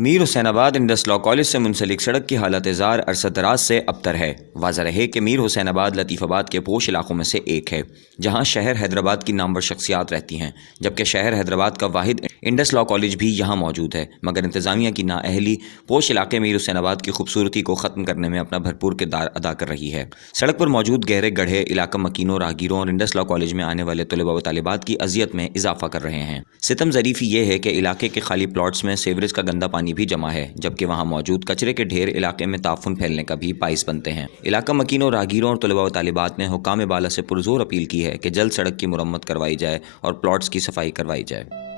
Mir Hussainabad Indus law college से मुंसलिक सड़क की हालत ज़ार अरसद दराज से अबतर है। वाज़ह रहे कि मीर हुसैनाबाद लतीफ़ाबाद के पोश इलाकों में से एक है, जहाँ शहर हैदराबाद की नामवर शख्सियात रहती हैं, जबकि शहर हैदराबाद का वाहिद इंडस लॉ कॉलेज भी यहाँ मौजूद है। मगर इंतज़ामिया की नाअहली पोश इलाके मीर हुसैनाबाद की खूबसूरती को ख़त्म करने में अपना भरपूर किरदार अदा कर रही है। सड़क पर मौजूद गहरे गड्ढे इलाका मकीनों, राहगीरों और इंडस लॉ कॉलेज में आने वाले तलबा व तालिबात की अजियत में इजाफा कर रहे हैं। सितम ज़रीफ़ी ये है कि इलाके के खाली प्लॉट्स में सीवरेज का गंदा पानी भी जमा है, जबकि वहाँ मौजूद कचरे के ढेर इलाके में ताफुन फैलने का भी बाइस बनते हैं। इलाका मकीनों, राहगीरों और तलबा व तालिबात ने हुक्काम बाला से पुरजोर अपील की है कि जल्द सड़क की मुरम्मत करवाई जाए और प्लॉट्स की सफाई करवाई जाए।